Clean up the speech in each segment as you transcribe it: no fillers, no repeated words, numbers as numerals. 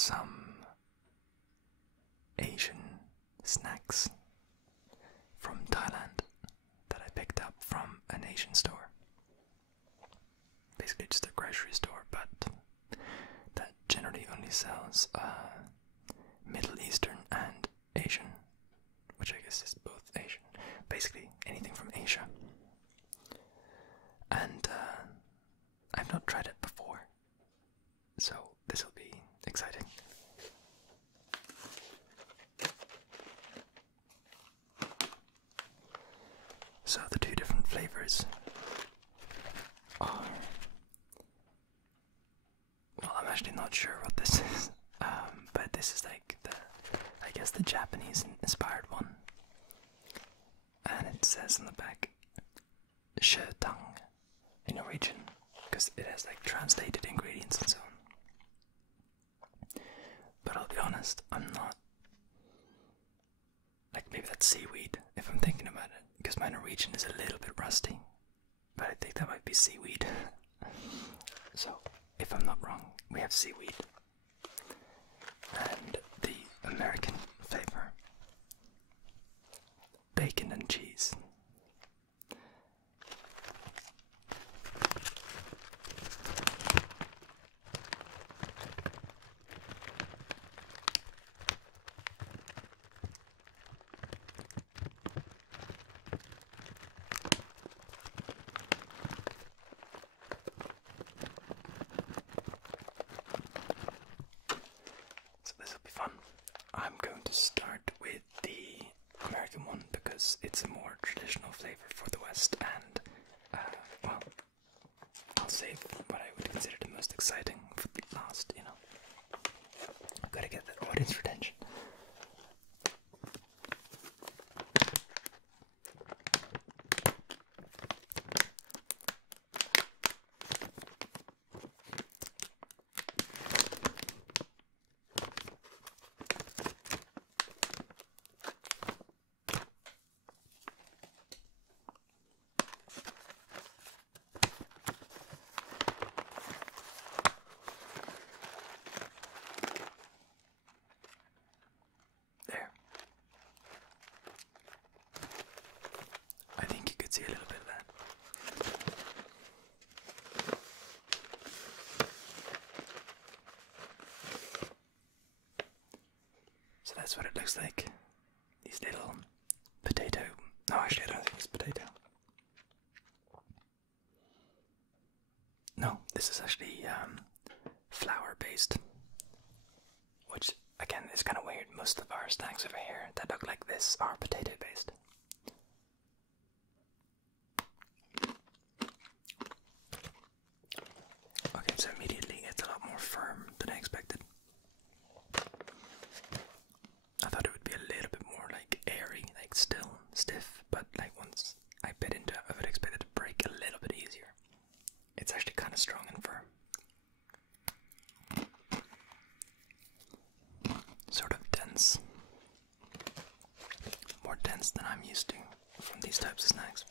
some Asian snacks from Thailand that I picked up from an Asian store. Basically just a grocery store, but that generally only sells Middle Eastern and Asian, which I guess is both Asian. Basically anything from Asia. And I've not tried it before, so this will be exciting. So the two different flavors are, well, I'm actually not sure what this is, but this is like I guess the Japanese inspired one, and it says on the back "Shetang" in Norwegian, because it has like translated ingredients and so on. But I'll be honest, I'm not, like, maybe that's seaweed if I'm thinking about it, because my Norwegian is a little bit rusty, but I think that might be seaweed. So if I'm not wrong, we have seaweed. And the American flavor, bacon and cheese. I'm going to start with the American one because it's a more traditional flavor for the West, and well, I'll save what I would consider the most exciting for the last, you know. I've got to get that audience retention. See a little bit of that. So that's what it looks like. These little potato. No, actually, I don't think it's potato. No, this is actually flour based, which again is kind of weird. Most of our snacks over here that look like this are potato based. Okay, so immediately it's a lot more firm than I expected. I thought it would be a little bit more like airy, like still stiff, but like once I bit into it, I would expect it to break a little bit easier. It's actually kind of strong and firm. Sort of dense. More dense than I'm used to from these types of snacks.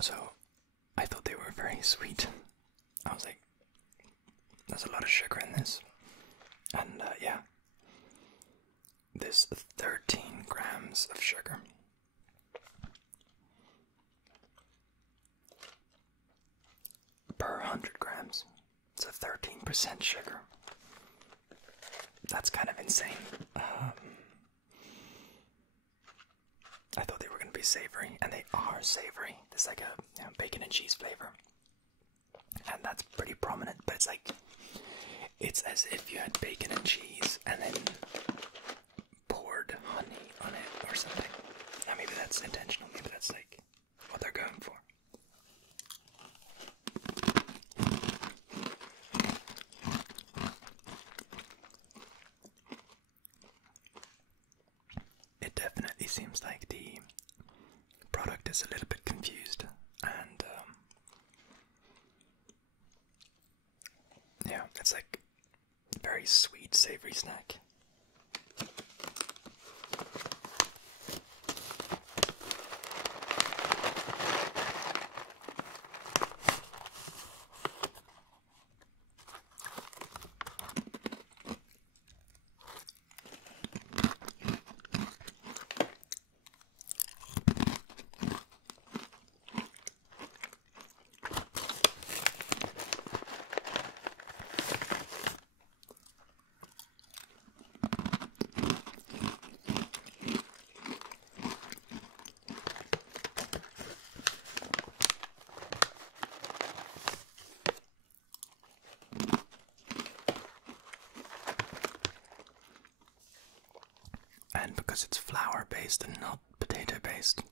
So, I thought they were very sweet. I was like, there's a lot of sugar in this. And yeah, there's 13 grams of sugar. Per 100 grams. So 13% sugar. That's kind of insane. I thought they were going to be savory, and they are savory. There's like a bacon and cheese flavor, and that's pretty prominent. But it's like, it's as if you had bacon and cheese and then poured honey on it or something. Now maybe that's intentional. Maybe that's like what they're going for. it seems like the product is a little bit confused, and yeah, it's like a very sweet, savory snack. And because it's flour based and not potato based,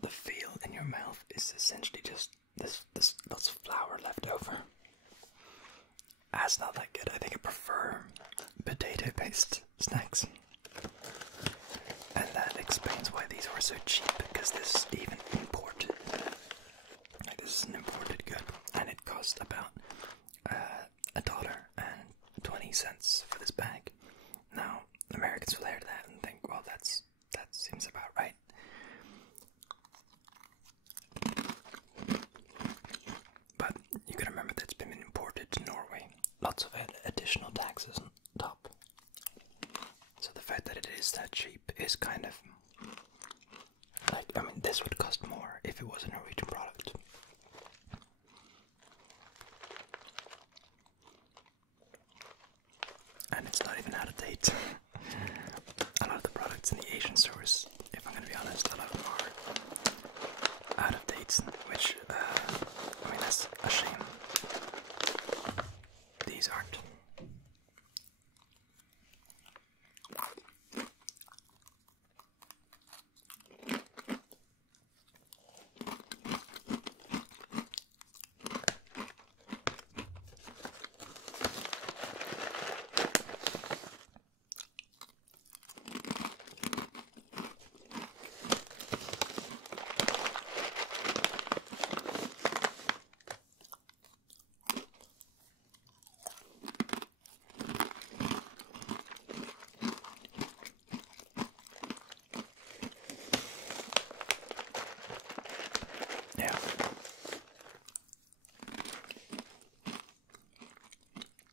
the feel in your mouth is essentially just this lots of flour left over. That's not that good. I think I prefer potato based snacks. And that explains why these were so cheap, because this is even imported. Like, this is an imported good, and it cost about $1.20 for this bag. Now, Americans will hear that and think, well, that seems about right. But you gotta remember that it's been imported to Norway. Lots of additional taxes on top. So the fact that it is that cheap is kind of like, I mean, this would cost more if it was a Norwegian product. And it's not even out of date. A lot of the products in the Asian stores, if I'm gonna be honest, a lot of them are out of date, which, I mean, that's a shame. These aren't.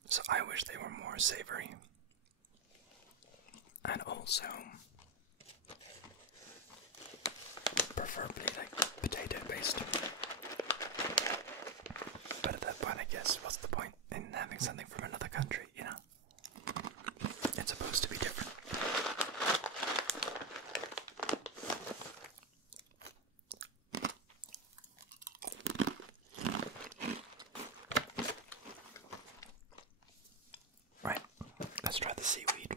So I wish they were more savory, and also preferably like potato based. But at that point, I guess, what's the point in having something from another country, you know? It's supposed to be different. Let's try the seaweed.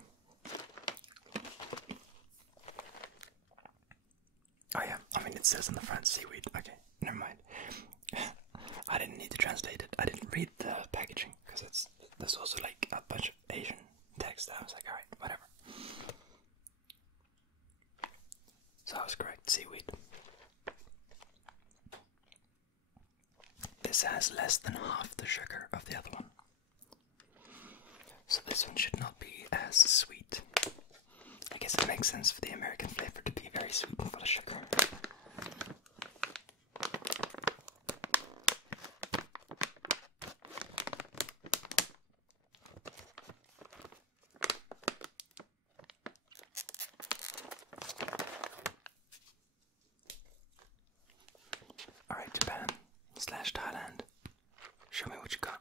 Oh yeah, I mean, it says on the front seaweed. Okay, never mind. I didn't need to translate it. I didn't read the packaging because there's also like a bunch of Asian text. I was like, alright, whatever. So I was correct, seaweed. This has less than half the sugar of the other one. So this one should not be as sweet. I guess it makes sense for the American flavor to be very sweet and full of sugar. Alright, Japan/Thailand. Show me what you got.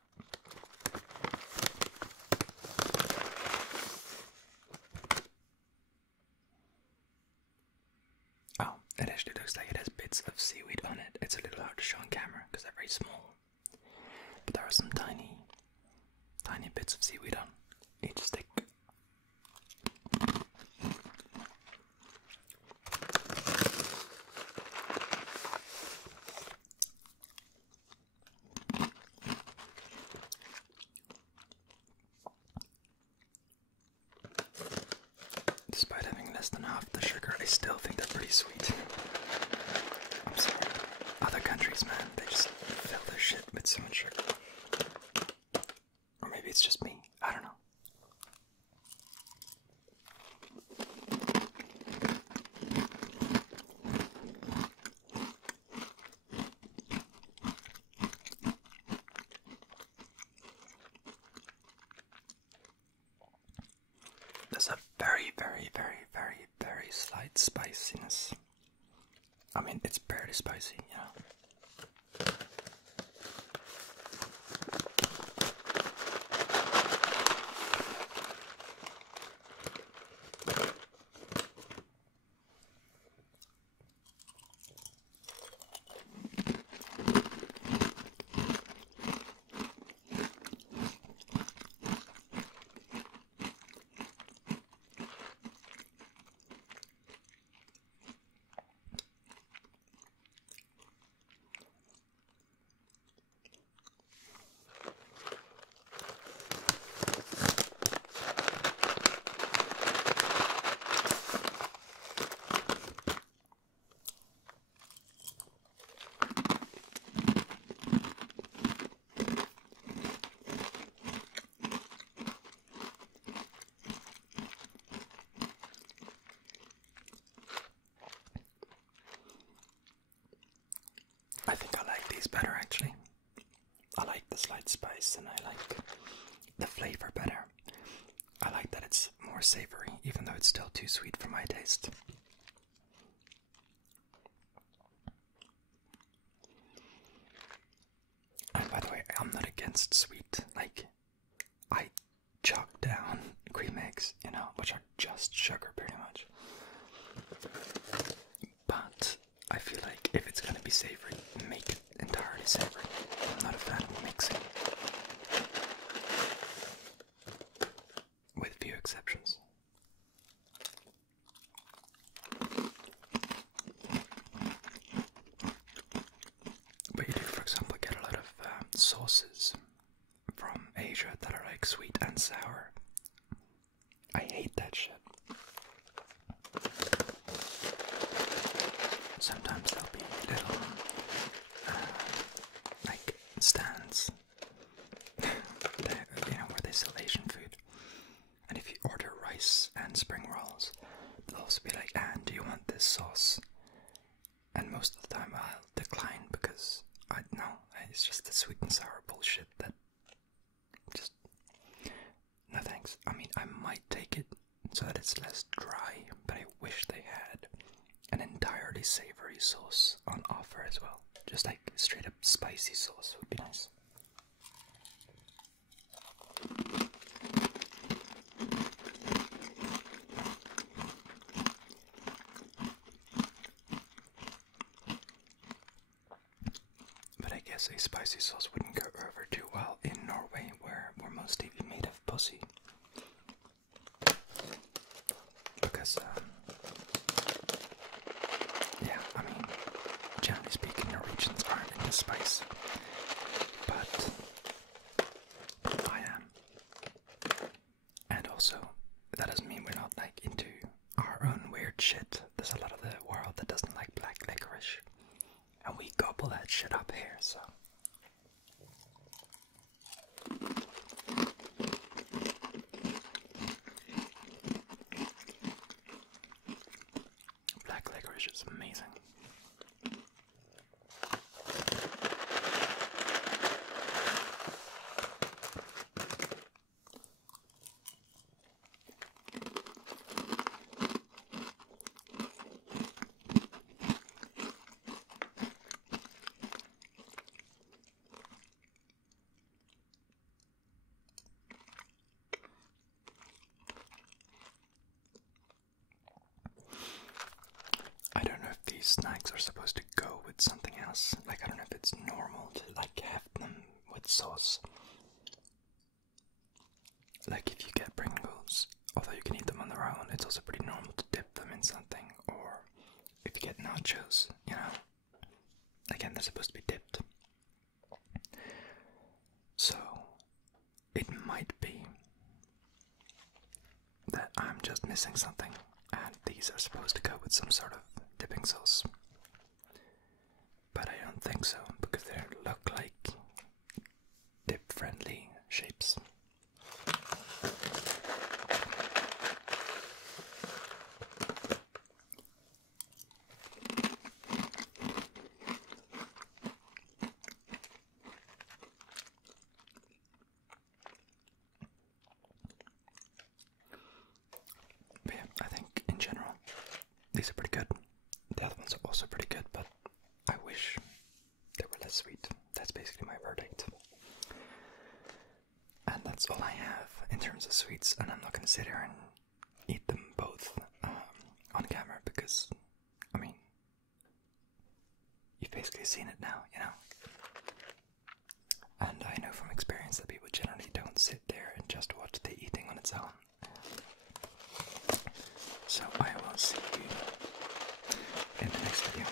Oh, it actually looks like it has bits of seaweed on it. It's a little hard to show on camera because they're very small. But there are some tiny bits of seaweed on each stick. less than half the sugar, I still think they're pretty sweet. I'm sorry. Other countries, man, they just fill their shit with so much sugar. Or maybe it's just me. I don't know. There's a very, very, very, very, very slight spiciness. I mean, it's barely spicy, you know. I think I like these better, actually. I like the slight spice and I like the flavor better. I like that it's more savory, even though it's still too sweet for my taste. And by the way, I'm not against sweet. Like, I chalk down cream eggs, you know, which are just sugar pretty much. But I feel like if it's gonna be savory, make it entirely savory. I'm not a fan of mixing, with few exceptions. But you do, for example, get a lot of sauces from Asia that are like sweet and sour. I hate that shit. Sometimes there'll be little, like, stands, where they sell Asian food. And if you order rice and spring rolls, they'll also be like, "And do you want this sauce?" And most of the time I'll decline because it's just the sweet and sour bullshit that just, no thanks. I mean, I might take it so that it's less dry, but I wish they had an entirely savory sauce on offer as well. Just like straight up spicy sauce would be nice. But I guess a spicy sauce wouldn't go over too well in Norway, where we're mostly made of pussy. Because, yeah, I mean, generally speaking, Norwegians aren't into spice, but I am. And also, that doesn't mean we're not, like, into our own weird shit. There's a lot of the world that doesn't like black licorice, and we gobble that shit up here, so. Black licorice is amazing. Snacks are supposed to go with something else. Like, I don't know if it's normal to, like, have them with sauce. Like, if you get Pringles, although you can eat them on their own, it's also pretty normal to dip them in something. Or if you get nachos, you know, again, they're supposed to be dipped. So it might be that I'm just missing something. And these are supposed to go with some sort of dipping sauce. But I don't think so, because they look like dip-friendly shapes. But yeah, I think in general, these are pretty good. The other ones are also pretty good, but I wish they were less sweet. That's basically my verdict. And that's all I have in terms of sweets, and I'm not going to sit here and eat them both on camera, because, I mean, you've basically seen it now, you know? And I know from experience that people generally don't sit there and just watch the eating on its own. So I will see you in the next video.